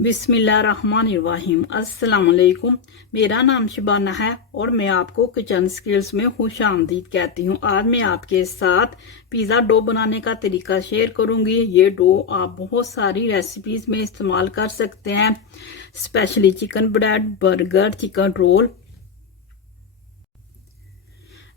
बिस्मिल्लाहिर्रहमानिर्रहीम। अस्सलाम वालेकुम। मेरा नाम शबाना है और मैं आपको किचन स्किल्स में खुश आमदीद कहती हूँ। आज मैं आपके साथ पिज़्ज़ा डो बनाने का तरीका शेयर करूँगी। ये डो आप बहुत सारी रेसिपीज़ में इस्तेमाल कर सकते हैं, specially chicken bread, burger, chicken roll.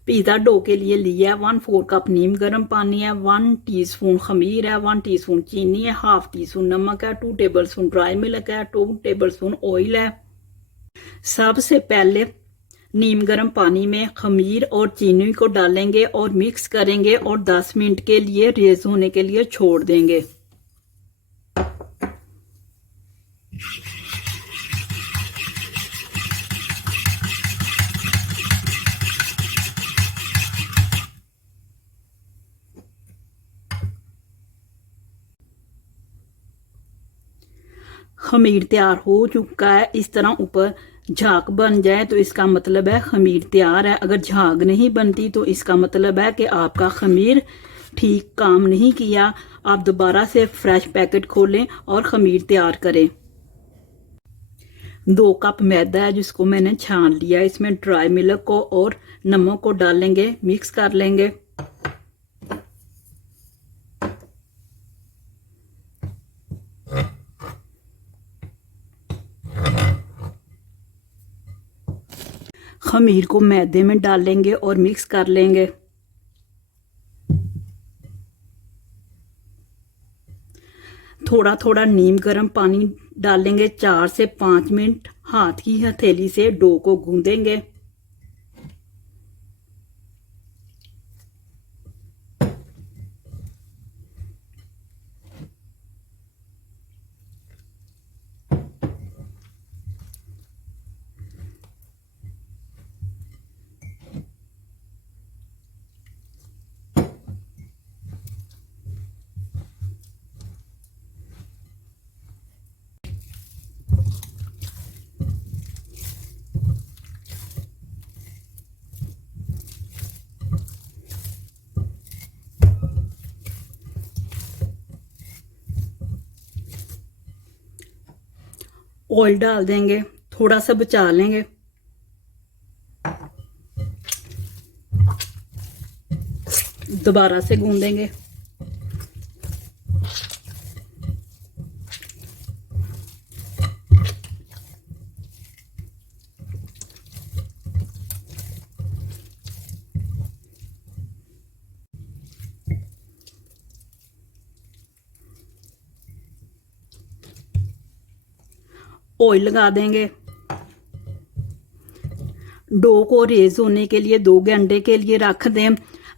Pizza dough के लिए लिया है 1/4 कप नीम गर्म पानी है, 1 टीस्पून खमीर है, 1 टीस्पून चीनी है, हाफ टी स्पून नमक है, 2 टेबलस्पून ड्राई मिल्क है, 2 टेबलस्पून ऑयल है। सबसे पहले नीम गर्म पानी में खमीर और चीनी को डालेंगे और मिक्स करेंगे और 10 मिनट के लिए रेज होने के लिए छोड़ देंगे। खमीर तैयार हो चुका है। इस तरह ऊपर झाग बन जाए तो इसका मतलब है खमीर तैयार है। अगर झाग नहीं बनती तो इसका मतलब है कि आपका खमीर ठीक काम नहीं किया। आप दोबारा से फ्रेश पैकेट खोलें और खमीर तैयार करें। 2 कप मैदा है जिसको मैंने छान लिया। इसमें ड्राई मिल्क को और नमक को डालेंगे, मिक्स कर लेंगे। खमीर को मैदे में डालेंगे और मिक्स कर लेंगे। थोड़ा थोड़ा नीम गर्म पानी डालेंगे। 4 से 5 मिनट हाथ की हथेली से डो को गूंदेंगे। ऑयल डाल देंगे, थोड़ा सा बचा लेंगे। दोबारा से गूंदेंगे। ऑयल लगा देंगे। डो को रेज होने के लिए 2 घंटे के लिए रख दें।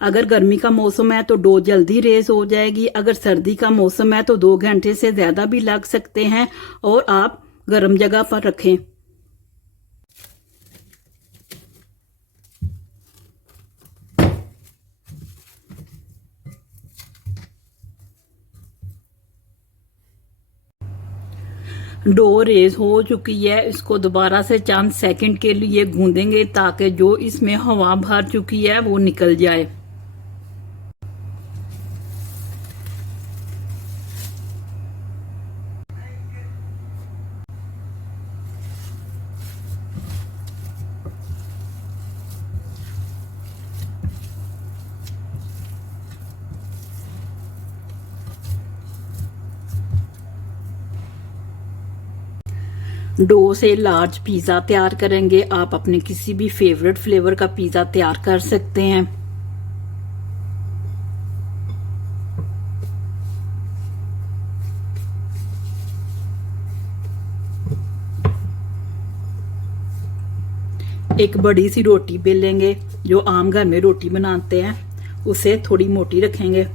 अगर गर्मी का मौसम है तो डो जल्दी रेज हो जाएगी। अगर सर्दी का मौसम है तो 2 घंटे से ज़्यादा भी लग सकते हैं और आप गर्म जगह पर रखें। डो रेज हो चुकी है। इसको दोबारा से चंद सेकंड के लिए गूंदेंगे ताकि जो इसमें हवा भर चुकी है वो निकल जाए। डो से लार्ज पिज़्ज़ा तैयार करेंगे। आप अपने किसी भी फेवरेट फ्लेवर का पिज़्ज़ा तैयार कर सकते हैं। एक बड़ी सी रोटी बेलेंगे, जो आम घर में रोटी बनाते हैं उसे थोड़ी मोटी रखेंगे।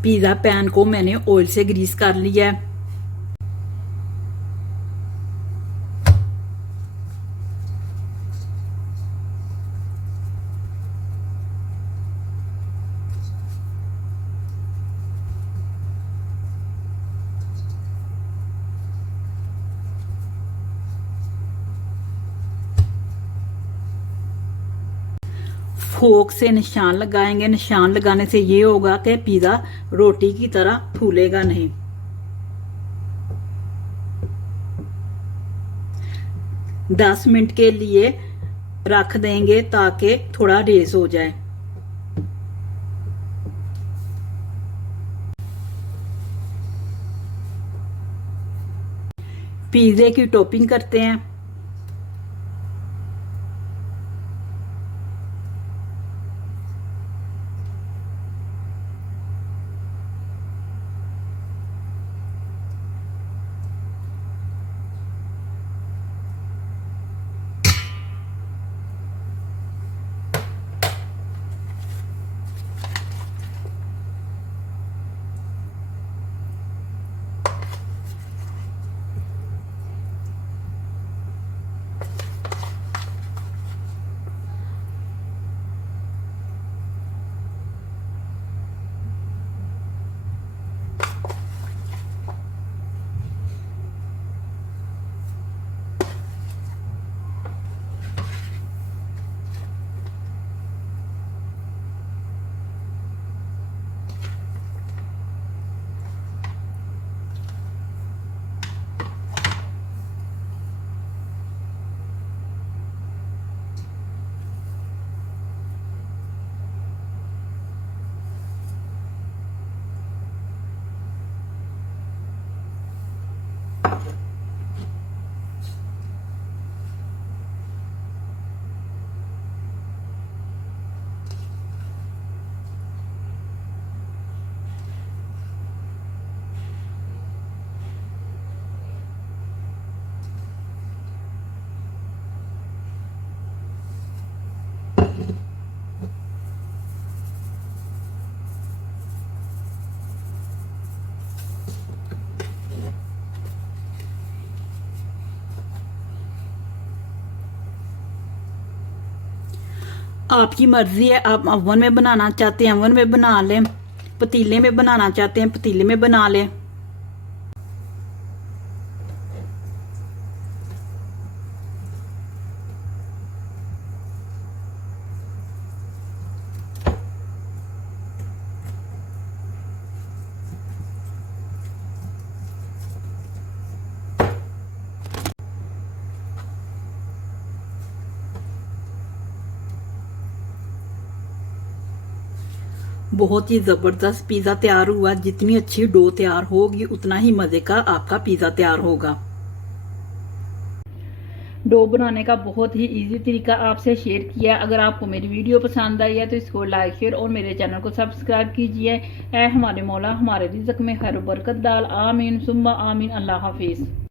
पिज़्ज़ा पैन को मैंने ऑयल से ग्रीस कर लिया है। फोक से निशान लगाएंगे। निशान लगाने से ये होगा कि पिज़्ज़ा रोटी की तरह फूलेगा नहीं। 10 मिनट के लिए रख देंगे ताकि थोड़ा रेज हो जाए। पिज़्ज़े की टॉपिंग करते हैं। आपकी मर्जी है, आप ओवन में बनाना चाहते हैं ओवन में बना लें, पतीले में बनाना चाहते हैं पतीले में बना लें। बहुत ही ज़बरदस्त पिज़्ज़ा तैयार हुआ। जितनी अच्छी डो तैयार होगी उतना ही मज़े का आपका पिज़्ज़ा तैयार होगा। डो बनाने का बहुत ही इजी तरीका आपसे शेयर किया। अगर आपको मेरी वीडियो पसंद आई है तो इसको लाइक शेयर और मेरे चैनल को सब्सक्राइब कीजिए। ऐ हमारे मौला हमारे रिज़्क़ में खैर बरकत डाल। आमीन सुम्मा आमीन। अल्लाह हाफिज़।